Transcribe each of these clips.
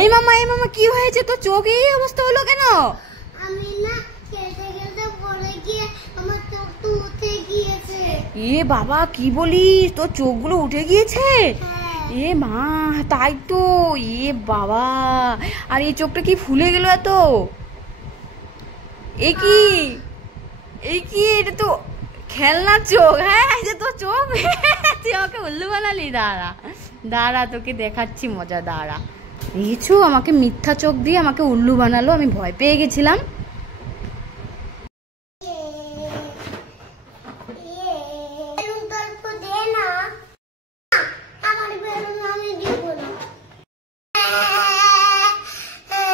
এই মামা কি হয়েছে? তো চোখ এই অবস্থা হলো কেন? আমি না খেলতে খেলতে পড়ে গিয়ে আমার চোখটা উঠে গিয়েছে। এ বাবা কি বলিস, তোর চোখগুলো উঠে গিয়েছে? এ মা, তাই তো। এ বাবা, আর এই চোখটা কি ফুলে গেল এত? এ কি এটা তো খেলনার চোখ। হ্যাঁ, এই যে তোর চোখ। তুই আমাকে উল্লু বানালি। দাঁড়া তোকে দেখাচ্ছি মজা। দাঁড়া, কিছু আমাকে মিথ্যা চোখ দিয়ে আমাকে উল্লু বানালো, আমি ভয় পেয়ে গেছিলাম।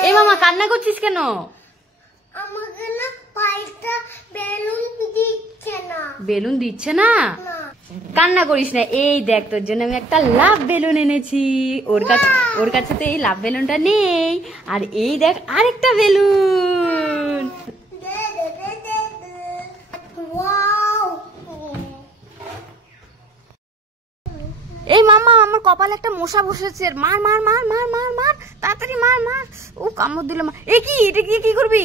এ মামা কান্না করছিস কেন? আমাকে না পাইটা বেলুন দিচ্ছে না। বেলুন দিচ্ছে না? কান্না করিস না, এই দেখ তোর জন্য আমি একটা লাভ বেলুন এনেছি। ওর কাছে তো এই লাভ বেলুনটা নেই, আর এই দেখ আরেকটা বেলুন। এই মামা, আমার কপালে একটা মশা বসেছে। মার মার মার মার মার মার, তাড়াতাড়ি মার মার। ও কামড় দিল। এটা কি করবি?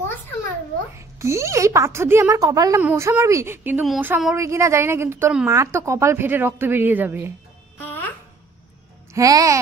মশা মারবো? কি এই পাথর দিয়ে আমার কপালটা মশা মারবি? কিন্তু মশা মরবি কিনা জানি না, কিন্তু তোর মার তো কপাল ফেটে রক্ত বেরিয়ে যাবে। হ্যাঁ।